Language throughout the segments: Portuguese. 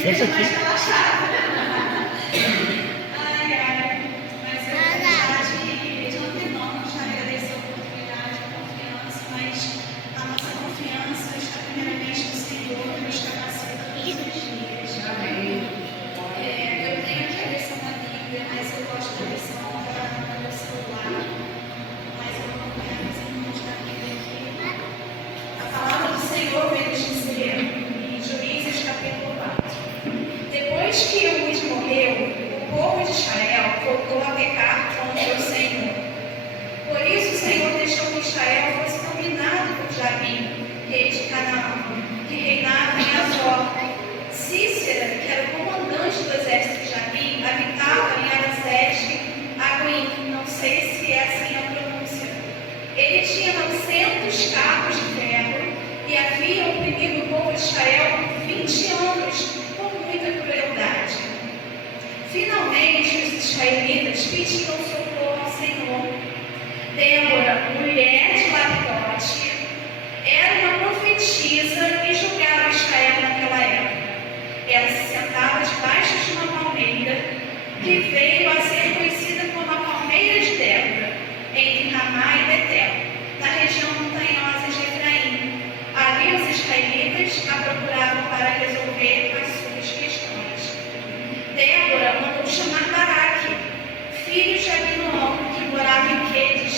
Senta aqui. mais relaxado. Ai, ai. Mas é verdade, de antemão, já agradeço a oportunidade, a confiança, mas a nossa confiança está primeiramente no Senhor, que nos capacita todos os dias. Amém. Eu tenho aqui a versão da Bíblia, mas eu gosto da versão do meu celular. Mas eu vou acompanhar os irmãos da Bíblia aqui. A palavra do Senhor vem nos dizer em Juízes capítulo 4. Depois que Eude morreu, o povo de Israel voltou a pecar contra o Senhor. Por isso o Senhor deixou que Israel fosse dominado por Jabim, rei de Canaã, que reinava em Azor. Cícera, que era o comandante do exército de Jabim, habitava em Araceste, Aguim, não sei se é assim a pronúncia. Ele tinha 900 carros de ferro e havia oprimido o povo de Israel por 20 anos, com muita crueldade. Finalmente, os israelitas pediram socorro ao Senhor. Débora, mulher de Lapidote, era uma profetisa e julgava Israel naquela época. Ela se sentava debaixo de uma palmeira, que veio a ser conhecida como a palmeira de Débora, entre Ramá e Betel, na região montanhosa de Efraim. Ali os israelitas a procuravam para resolver as suas questões. Débora mandou chamar Baraque, filho de Abinoam, que morava em Quedes,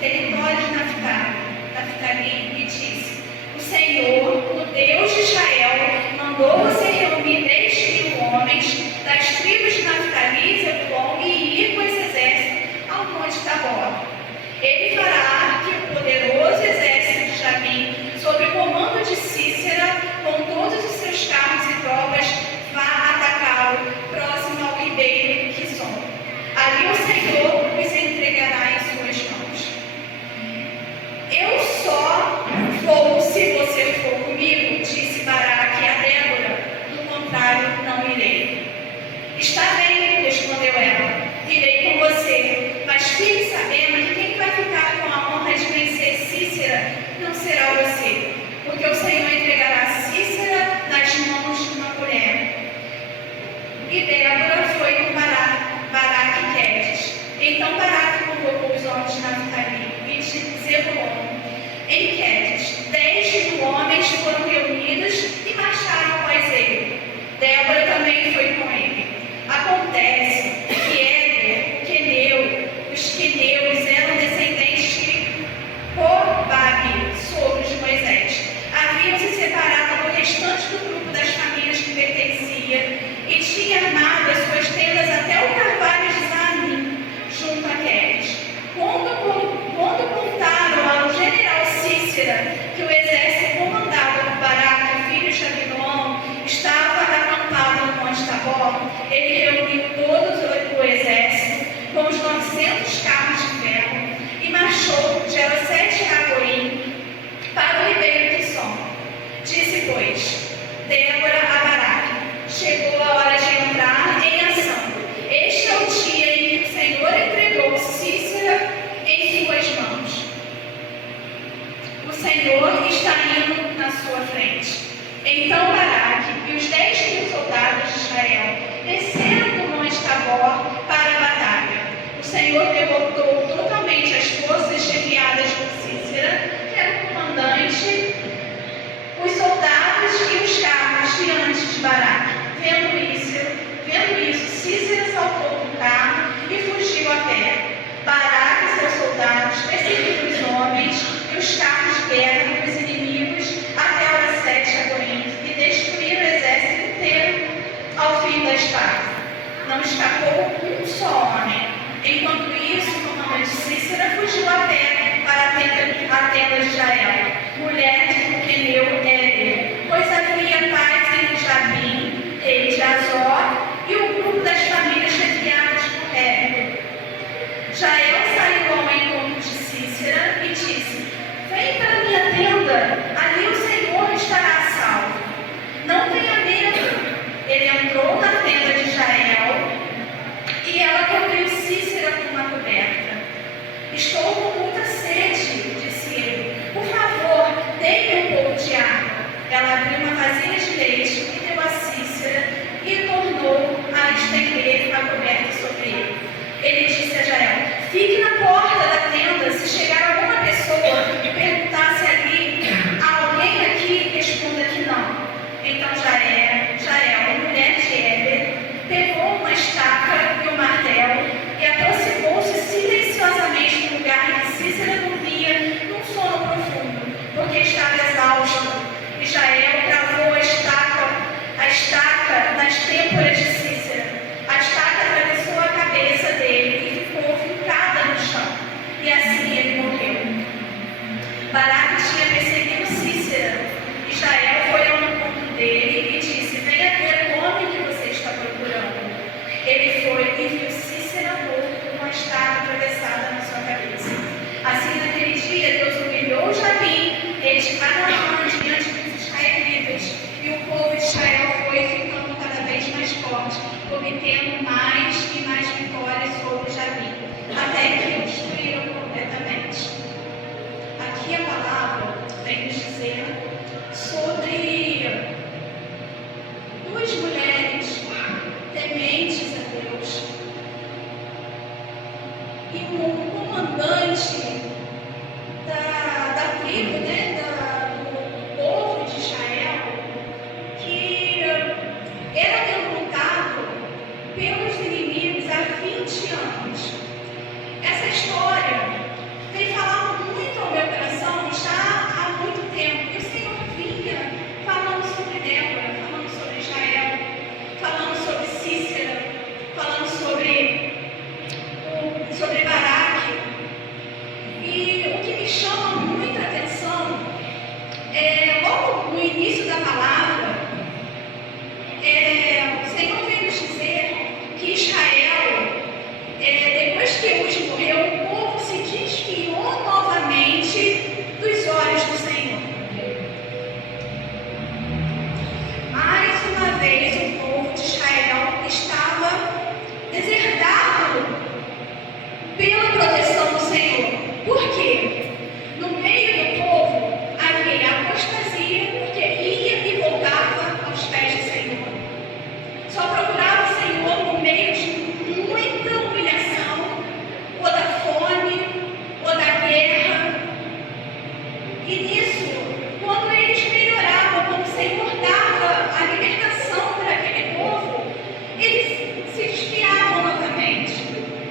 território de Naftali, e disse: o Senhor, o Deus de Israel, mandou você reunir 10.000 homens das tribos de Naftali, Zebulon e ir com esse exército ao monte Tabor. Ele fará que o poderoso exército de Jabim, sob o comando de Cícera, com todos os seus carros e tropas, vá atacá-lo, próximo ao ribeiro Quizon. Ali o Senhor os entregará em suas mãos. Eu só vou se você for comigo, disse Baraque a Débora, do contrário, não irei. Está bem, respondeu ela, irei com você, mas fique sabendo que quem vai ficar com a honra de vencer Cícera não será você, porque o Senhor entregará Cícera nas mãos de uma mulher. E Débora foi com Baraque e Quedes. Então Baraque convocou os homens de Naftali e de Zebulon. Em Quedes, 10.000 homens foram reunidos e marcharam após ele. Débora também foi com ele. Acontece que Éder, o queneu, os queneus eram descendentes de Cobabe, sogro de Moisés. Haviam se separado do restante do grupo das famílias que pertencia e tinha armado as suas tendas até o carvalho de Zanim, junto a Quedes. Quando contaram ao general Cícera que o exército comandado por Baraque, filho de Abinoam, estava acampado no monte Tabor, ele reuniu todo o exército com os 900 carros de ferro e marchou de Aracete a Agoim para o ribeiro Quizon. Disse, pois, Débora a Baraque: chegou a hora de entrar em ação. Este é o dia em que o Senhor entregou Cícera em suas mãos. O Senhor está indo na sua frente. Então Baraque e os 10.000 soldados de Israel desceram do monte Tabor para a batalha. O Senhor derrotou totalmente as forças enviadas por Cícera, que era o comandante, os soldados e os carros diante de Baraque. Vendo isso, Cícera saltou do carro e fugiu a pé. Baraque e seus soldados perseguiram os homens e os carros de guerra dos inimigos até Aracete a Agoim e destruíram o exército inteiro ao fim da espada. sobre duas mulheres tementes a Deus e um comandante da tribo, né, do povo de Israel, que era derrotado pelos inimigos há 20 anos. Essa história vem falar muito ao meu coração já há muito tempo. E o Senhor vinha falando sobre Débora, falando sobre Israel, falando sobre Cícera, falando sobre Baraque. E o que me chama muita atenção é, logo no início da palavra, o Senhor vem nos dizer que Israel, depois que Eus morreu, o povo se desviou novamente dos olhos do Senhor. Mais uma vez, o povo de Israel estava deserdado pela proteção do Senhor. Por quê? No meio do povo havia apostasia, porque ia e voltava aos pés do Senhor. Só procurava o Senhor no meio de muita humilhação, ou da fome, ou da guerra. E nisso, quando eles melhoravam, quando o Senhor dava a libertação para aquele povo, eles se desviavam novamente.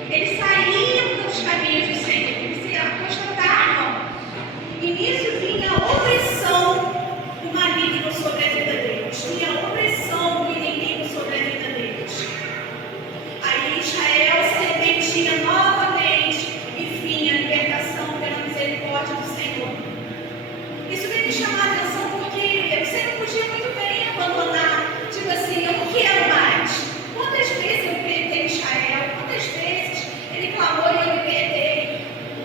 Eles saíam dos caminhos do Senhor, eles se apostatavam. E nisso vinha a opressão do maligno sobre a vida deles, vinha a opressão do inimigo sobre a vida deles. Aí Israel se arrependia novamente e vinha a libertação pela misericórdia do Senhor. Isso vem me chamar a atenção porque você não podia muito bem abandonar, tipo assim, eu não quero mais. Quantas vezes eu libertei Israel? Quantas vezes ele clamou e eu libertei?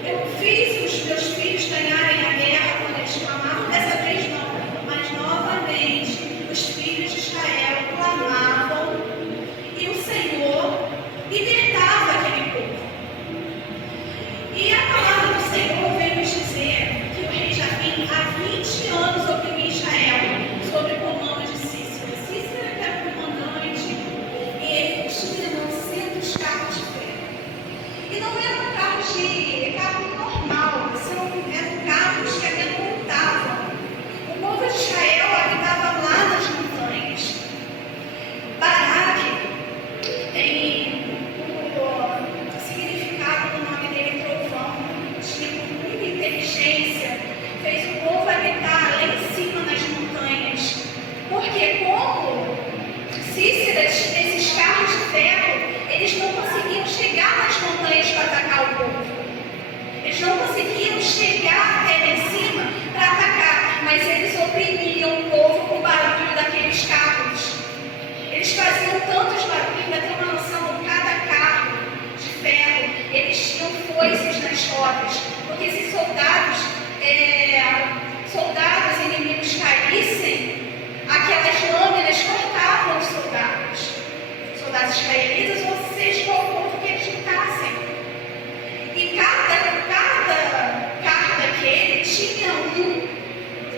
Eu fiz os meus filhos ganharem a guerra quando eles clamavam, dessa vez não, mas novamente os filhos de Israel clamavam e o Senhor libertava aquele povo. E a palavra do Senhor veio nos dizer que o rei Jabim há 20 anos oprimia Israel sob o comando de Cícera. Cícera era o comandante e ele tinha 900 carros de ferro. E não eram carro normal, eram carros que amedrontavam. O povo de Israel habitava lá nas montanhas. Baraque tem o significado do nome dele, trovão. Tinha muita inteligência, fez o povo habitar lá em cima nas montanhas. Porque como Cícera tinha esses carros de ferro, eles não conseguiam chegar nas montanhas para atacar o povo. Eles não conseguiam chegar até lá em cima para atacar, mas eles oprimiam o povo com o barulho daqueles carros. Eles faziam tantos barulhos, para ter uma noção, cada carro de ferro, eles tinham foices nas rodas, porque se soldados inimigos caíssem, aquelas lâminas cortavam os soldados israelitas, ou seja, qual povo que eles lutassem. E cada carro daquele tinha um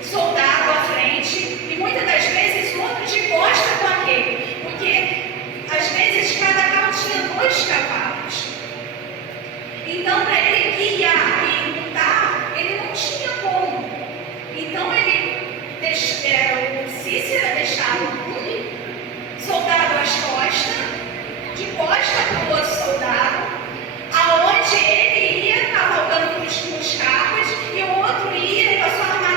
soldado à frente, e muitas das vezes outro de costa com aquele, porque às vezes cada carro tinha 2 cavalos. Então, para ele guiar e lutar, ele não tinha como. Então, o Cícera deixava um soldado às costas, de costa para o outro soldado, aonde ele ia cavalgando com os carros e o outro ia com a sua armadura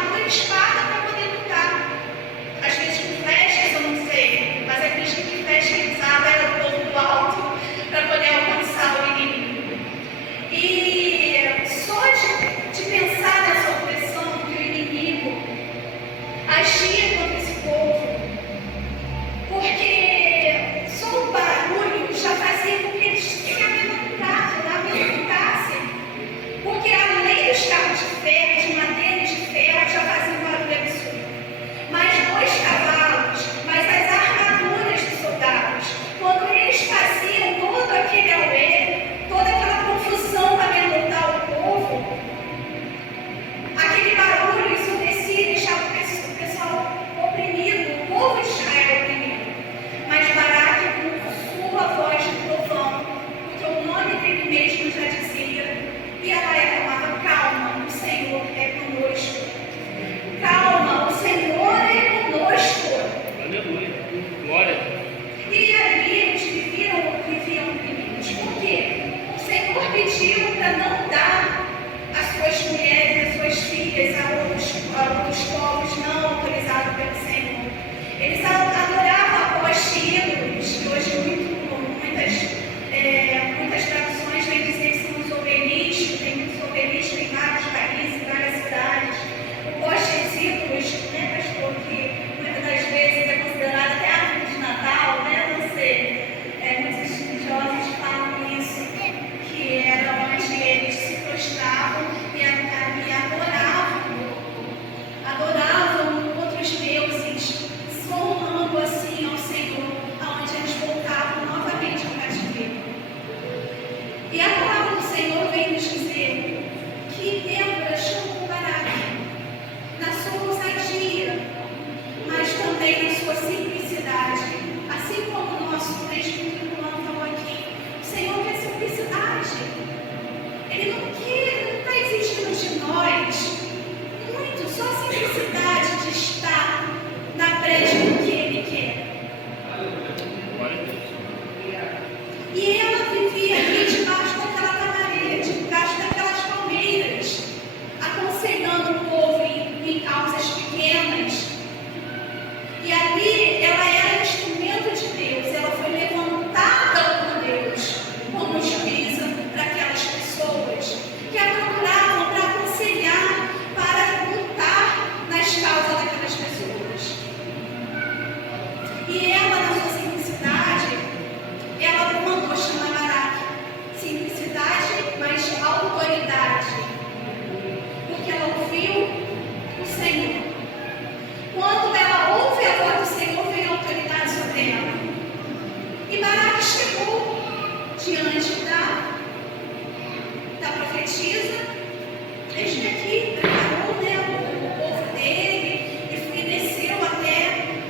que preparou, né, o povo dele e desceu até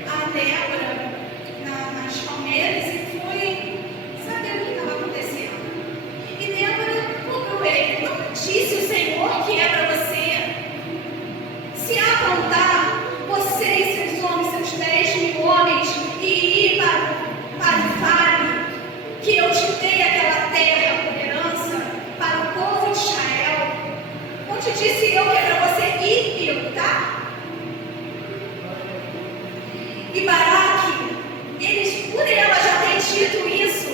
a Débora nas palmeiras e foi saber o que estava acontecendo. E Débora cobrou ele: não disse o Senhor que é para você se aprontar, você e seus homens, seus 10.000 homens, e ir para o vale, que eu te dei aquela terra por herança para o povo de Israel? Não te disse eu que é para você ir e lutar? E Baraque, por ela já ter dito isso,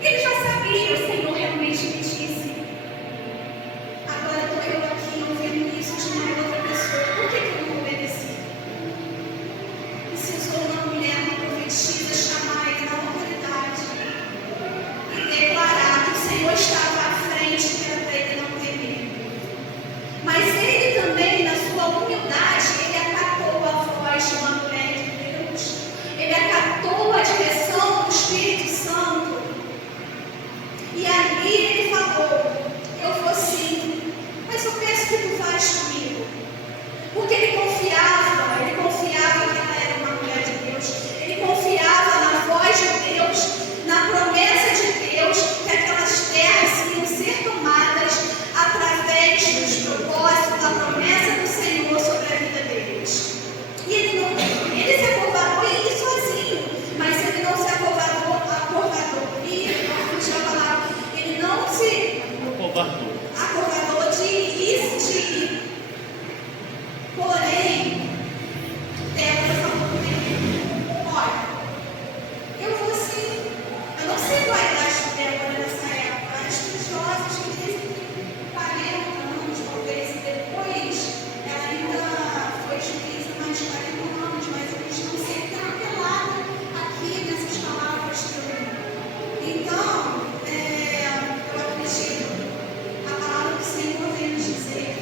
ele já sabia, o Senhor realmente lhe disse. Agora estou eu aqui ouvindo isso de uma outra pessoa. Por que eu não obedeci? E se eu sou uma mulher, uma profetisa, chamar ele na autoridade e declarar que o Senhor estava à frente, que era para ele não ter medo. Mas ele também, na sua humildade, ele acatou a voz de uma mulher de Deus. Ele acatou a direção do Espírito Santo. E ali ele falou: eu vou sim, mas eu peço que tu vás comigo. Porque ele confiava que ela era uma mulher de Deus. Ele confiava na voz de Deus, na promessa de Deus, que aquelas terras iam ser tomadas através dos propósitos, da promessa do Senhor sobre a vida deles. E ele se acovardou e ia sozinho, mas ele não se acovardou, ele não se acovardou de ir. Porém, Débora falou comigo: olha, eu vou sim. Eu não sei qual a idade de Débora nessa época. As estudiosas que dizem que 40 anos, talvez, e depois ela ainda foi juíza mais de 40 anos, mas eles não sei que apelado aqui nessas palavras que eu li. Então, eu acredito, a palavra do Senhor vem nos dizer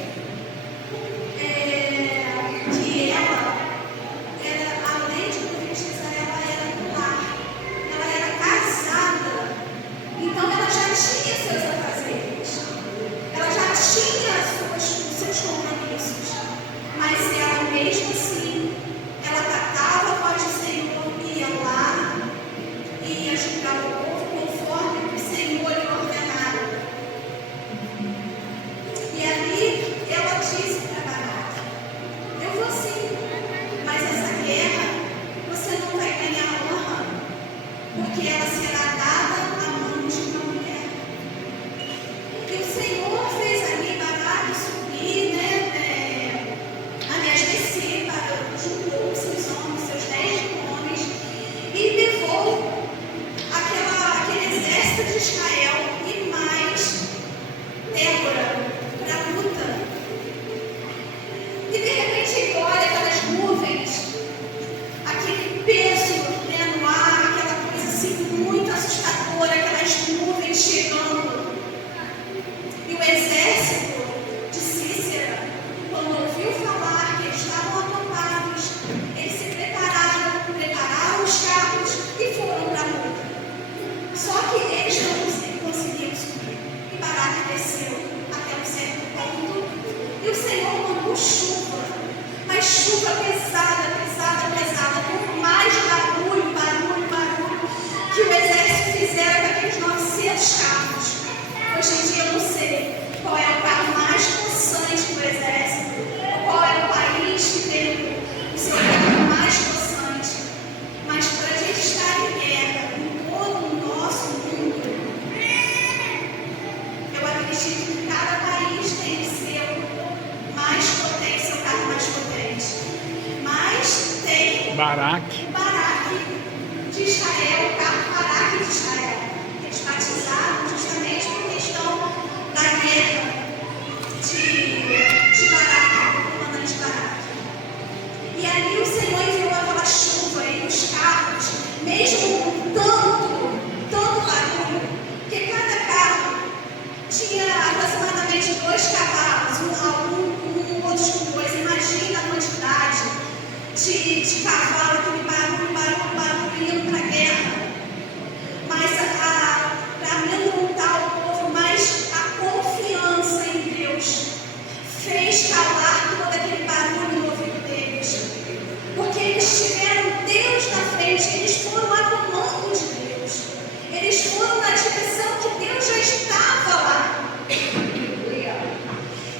que ela era, além de profetizar, ela era do lar, ela era casada, então ela já tinha seus afazeres, ela já tinha seus compromissos, mas ela mesmo assim, ela acatava a voz do Senhor, ia lá, ia julgar o povo conforme o Senhor lhe ordenara. E ali ela disse para Baraque: eu vou sim, mas essa guerra você não vai ganhar honra, porque ela será dada à mão de uma mulher. E o Senhor fez ali Baraque subir, aliás, descer, juntou seus homens, seus 10.000 homens, e levou aquele exército de Israel e mais Débora para a luta. E de repente ele olha aquelas nuvens, aquele peso no ar, aquela coisa assim muito assustadora, aquelas nuvens chegando. E o exército de Cícera, quando ouviu falar que eles estavam acampados, eles se prepararam os carros e foram para a luta. Só que eles não conseguiram subir. E Baraque desceu até um certo ponto. E o Senhor mandou chuva. Mas chuva pesada. Com mais barulho, que o exército fizeram com aqueles 900 carros. Hoje em dia eu não sei qual é o carro mais possante do exército, qual é o país que tem o seu carro mais possante. Mas para a gente estar em guerra em todo o nosso mundo, eu acredito que cada país tem o seu mais potente, seu carro mais potente. Mas tem Baraque de Israel, o carro Baraque de Israel. Eles batizaram justamente por questão da guerra de Baraque, do comandante Baraque. E ali o Senhor enviou aquela chuva e os carros, mesmo com tanto barulho, que cada carro tinha aproximadamente 2 cavalos, outros com 2. Imagina a quantidade de cavalo, aquele barulho indo para a guerra. fez calar todo aquele barulho no ouvido deles. Porque eles tiveram Deus na frente, eles foram a comando de Deus. Eles foram na direção que Deus já estava lá.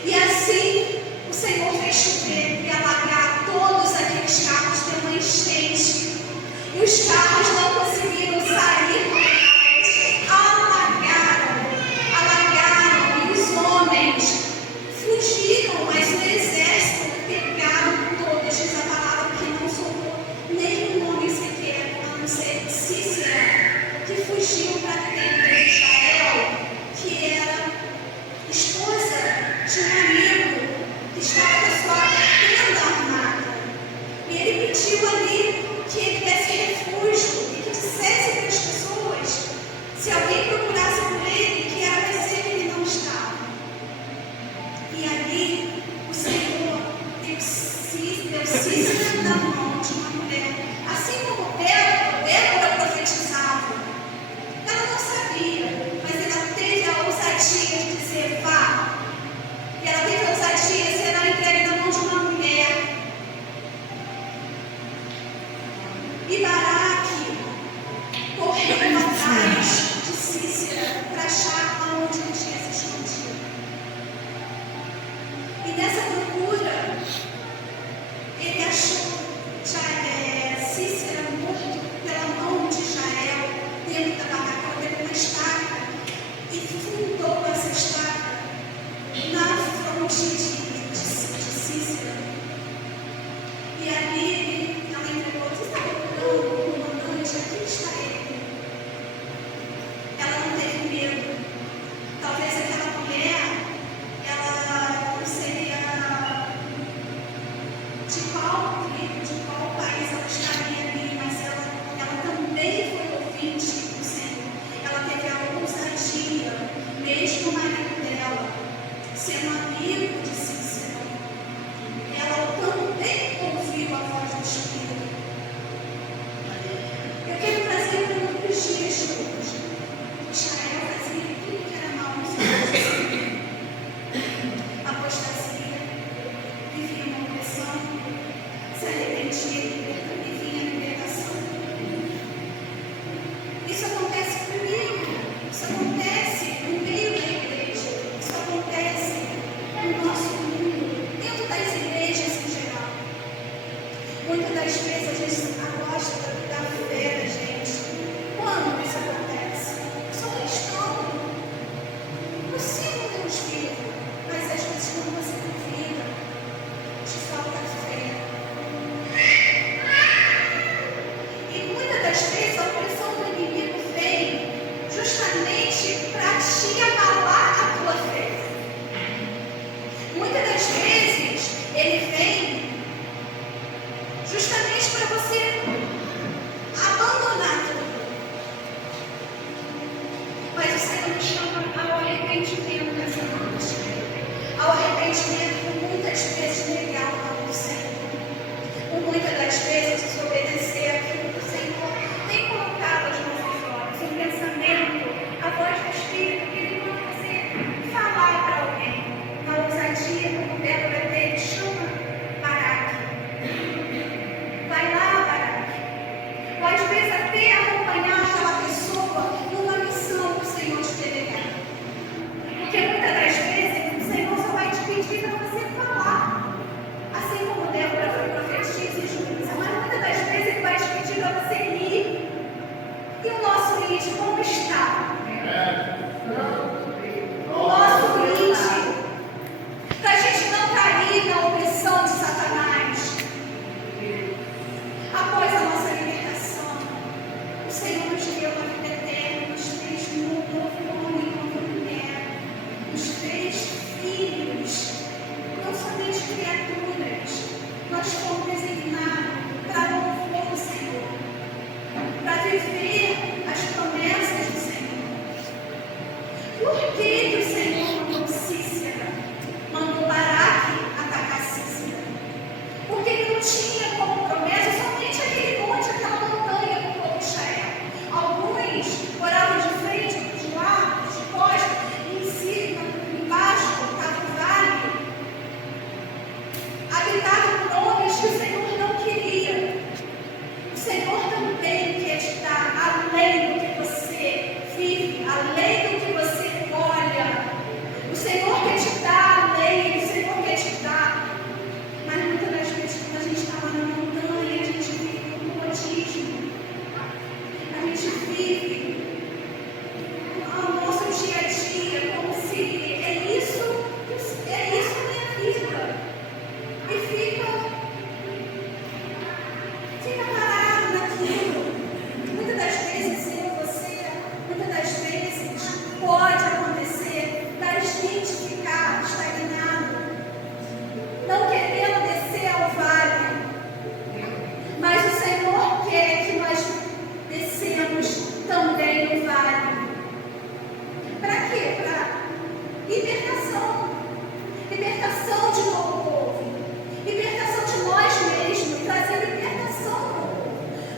E assim o Senhor fez chover e alagar todos aqueles carros, deu uma enchente. E os carros não conseguiram sair mais. Alagaram, e os homens fugiram, mas o exército pegaram todos. Diz a palavra que não sobrou nenhum homem sequer, a não ser Cícera, que fugiu para a tenda de Israel, que era esposa de um amigo que estava com a sua tenda armada. E ele pediu ali que ele desse refúgio e que dissesse para as pessoas, se alguém procurasse por ele, que era para dizer que ele não estava. E ali o Senhor deu Cícera na mão de uma mulher, assim como Débora profetizava. Ela não sabia, mas ela teve a ousadia de dizer, vá. E ela teve a ousadia de ser entregue na mão de uma mulher. E Baraque correu atrás de Cícera para achar aonde ele tinha se escondido. E nessa procura, ele achou habitavam nomes que o Senhor não queria. O Senhor também quer te dar além do que você vive, além do que você olha. O Senhor quer te dar além, o Senhor quer te dar. Mas muitas das vezes, quando a gente está lá na montanha, a gente vive um comodismo. A gente vive o nosso dia a dia como se é isso a minha vida. E fica parado naquilo. Muitas das vezes muitas das vezes pode acontecer da gente ficar estagnado, não querendo descer ao vale. Mas o Senhor quer que nós descemos também no vale. Para quê? Para libertação. Libertação de novo povo. Libertação de nós mesmos. Trazer libertação ao povo.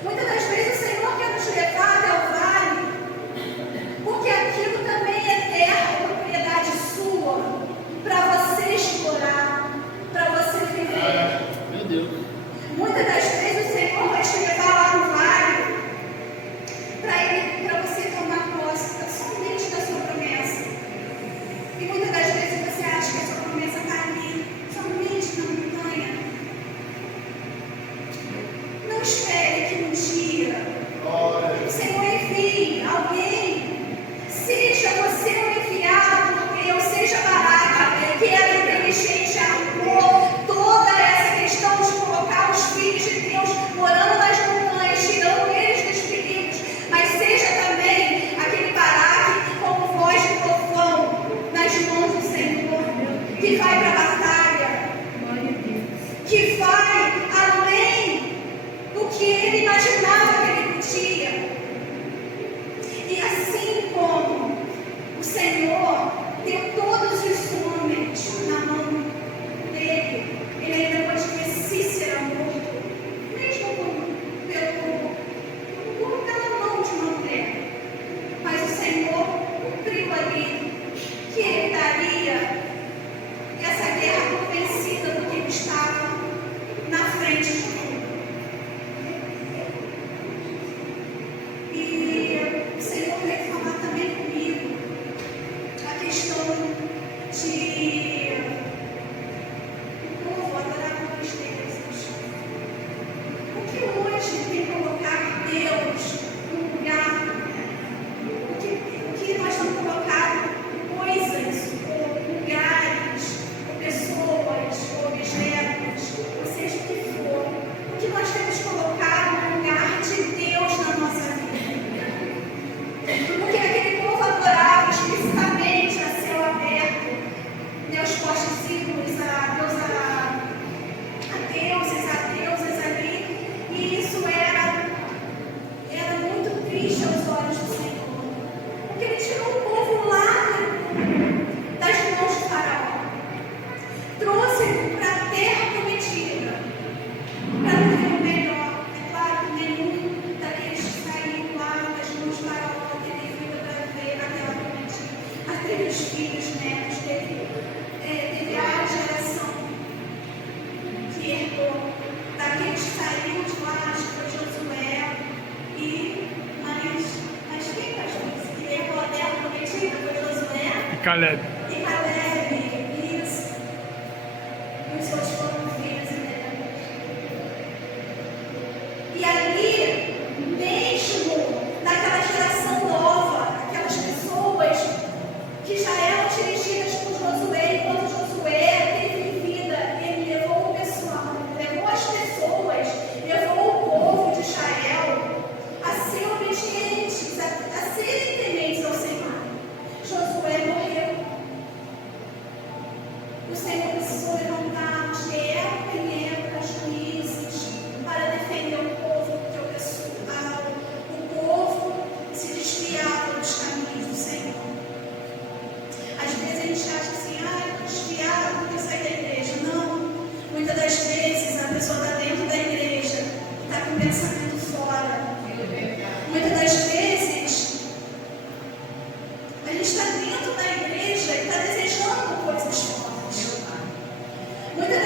Muitas das vezes o Senhor quer nos levar até o vale, porque aquilo também é terra, é propriedade sua, para você explorar, para você viver. Meu Deus. Muitas das vezes o Senhor vai te levar lá no vale para você tomar posse somente da sua promessa. E muitas das vezes você acha que a sua promessa está ali, somente na montanha. Não espere que um dia o Senhor envie alguém, seja você o enviado por Deus, seja Baraque, que era inteligente, arrumou toda essa questão de colocar os filhos de Deus morando nas montanhas, tirando eles dos perigos, mas seja também aquele Baraque como voz de trovão nas mãos do Senhor, que vai para a batalha, que vai além do que ele imaginava que ele podia. E assim como o Senhor deu todos os homens na mão dele, ele ainda pode ver Cícera morto, mesmo pela mão de uma mulher. Mas o Senhor cumpriu ali que ele daria essa guerra por vencida, porque ele estava na frente de tudo. E o Senhor veio falar também comigo a questão de o povo adorar outros deuses. Porque hoje tem que colocar Deus no lugar. O que nós temos colocado coisas, ou lugares, ou pessoas, ou objetos, ou seja o que for. O que nós temos colocado no lugar de Deus na nossa vida. Porque aquele povo adorava explicitamente a céu aberto, Deus postos ídolos a deusas ali, e isso era muito triste aos olhos do Senhor, porque ele tirou o povo lá das mãos de Faraó, trouxe para a terra prometida, para viver o melhor. É claro que nenhum daqueles que saíram lá das mãos de Faraó teve vida para viver na terra prometida, mas teve os filhos, netos, teve a geração que herdou daqueles que saíram de lá, acho que foi Josué, mas quem que herdou a terra prometida? Foi Josué Caleb. e Caleb, isso. E os outros foram filhos dele. E ali, mesmo naquela geração nova, aquelas pessoas que já eram dirigidas por Josué, enquanto Josué teve vida, ele levou o pessoal, levou as pessoas, levou o povo de Israel a ser obedientes, a serem tementes ao Senhor. Josué morreu. O Senhor precisou levantar os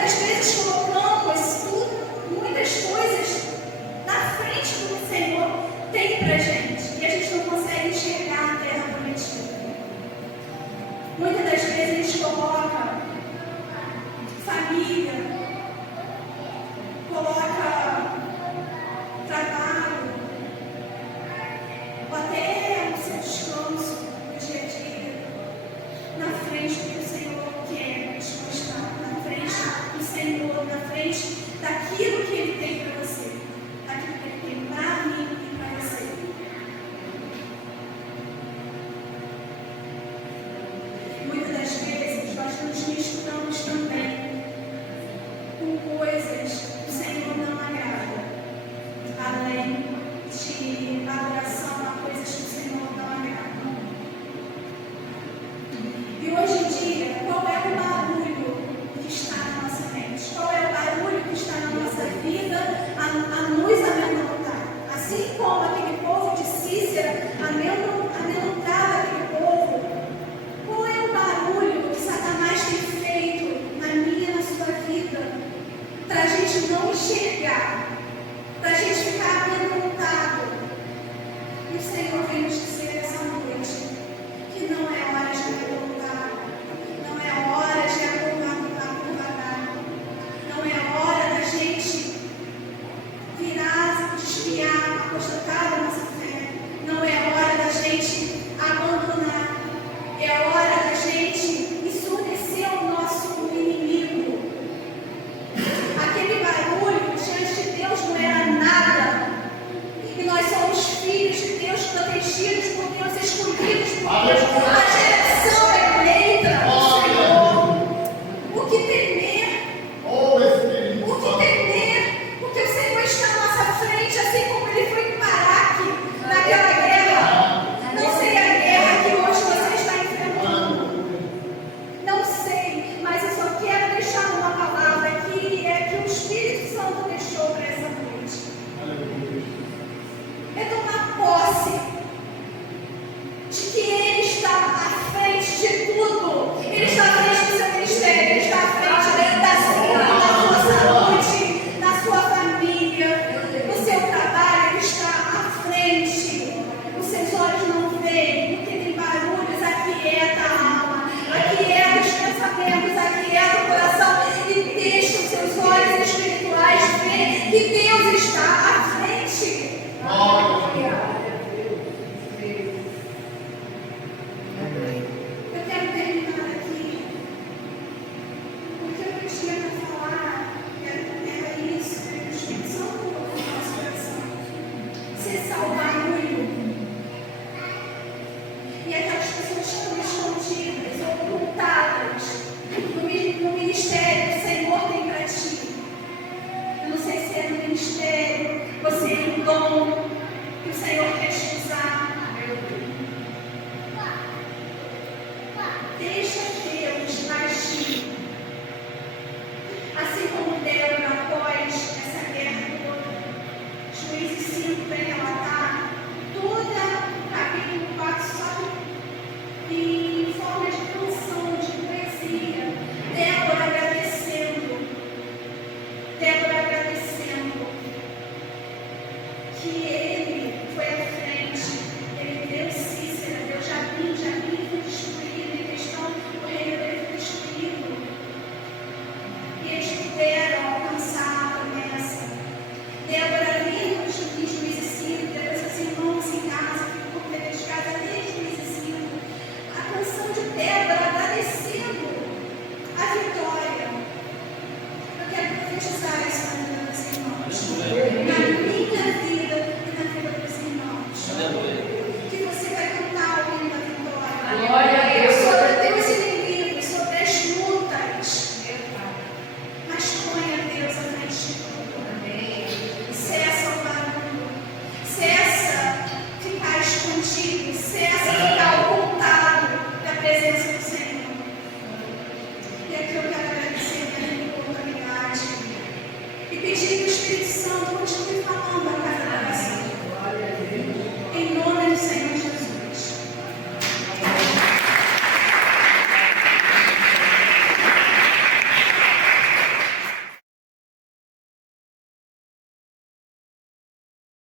muitas vezes colocamos muitas coisas na frente do que o Senhor tem pra gente. E a gente não consegue enxergar a terra prometida. Muitas das vezes a gente coloca família, coloca trabalho, ou até o seu descanso no dia a dia, na frente do que o Senhor quer nos mostrar, na frente do Senhor, na frente daquilo que Ele tem para você, daquilo que Ele tem para mim e para você. Muitas das vezes nós nos misturamos também com coisas que o Senhor não agrada, além de adoração a coisas que o Senhor não agrada. E hoje em dia, qual é o barulho que está na nossa mente? Qual é o barulho que está na nossa vida a nos amedrontar? Assim como aquele povo de Cícera amedrontava aquele povo, qual é o barulho que Satanás tem feito na minha e na sua vida para a gente não enxergar, para a gente ficar amedrontado? E o Senhor vem nos dizer essa noite que não é hora de amedrontar, não é hora de acovardar, não é hora da gente virar, desviar, apostatar da nossa fé, não é hora da gente abandonar, é hora da gente ensurdecer o nosso inimigo. Aquele barulho diante de Deus não era nada. E nós somos filhos de Deus, protegidos por Deus, escolhidos por Deus, a geração eleita do Senhor. O que temer? O que temer? Porque o Senhor está à nossa frente, assim como Ele foi em Baraque, naquela guerra. Não sei a guerra que hoje você está enfrentando. Não sei, mas eu só quero deixar uma palavra que é que o Espírito Santo deixou para essa noite. É tomar posse de que Ele está à frente de tudo. Ele está à frente do seu ministério, Ele está à frente da sua saúde, da sua família, do seu trabalho, Ele está à frente. Os seus olhos não veem, porque tem barulhos, aquieta a alma, aquieta os pensamentos, aquieta o coração e deixa os seus olhos espirituais ver que Deus está à frente. Eu quero terminar aqui, porque o que eu tinha para falar era isso, que o Espírito Santo colocou no nosso coração. Cessar o barulho. E aquelas pessoas que estão escondidas, ocultadas no ministério que o Senhor tem para ti. Eu não sei se é no ministério, você é um dom que o Senhor quer te usar. Deixa Deus agir. Assim como Débora, após essa guerra toda, Juízes 5 vem relatar toda o capítulo 4 só em forma de canção, de poesia. Débora agradecendo que ele foi à frente, ele deu Cícera, deu Jabim foi destruído, em questão o reino dele foi destruído. E eles puderam alcançar a promessa. Débora lendo em Juízes 5, depois as irmãos em casa, ficou por dever de casa, desde Juízes 5, a canção de Débora agradecendo a vitória. Eu quero profetizar isso na vida dos irmãos, na minha vida e na vida dos irmãos. Que você vai cantar o hino da vitória. Glória a Deus. Sobre teus inimigos, sobre as lutas. Mas ponha Deus à frente de tudo. Cessa o barulho. Cessa ficar escondido. Cessa ficar ocultado da presença do Senhor. E aqui eu quero agradecer pela oportunidade e pedir que o Espírito Santo continue falando a cada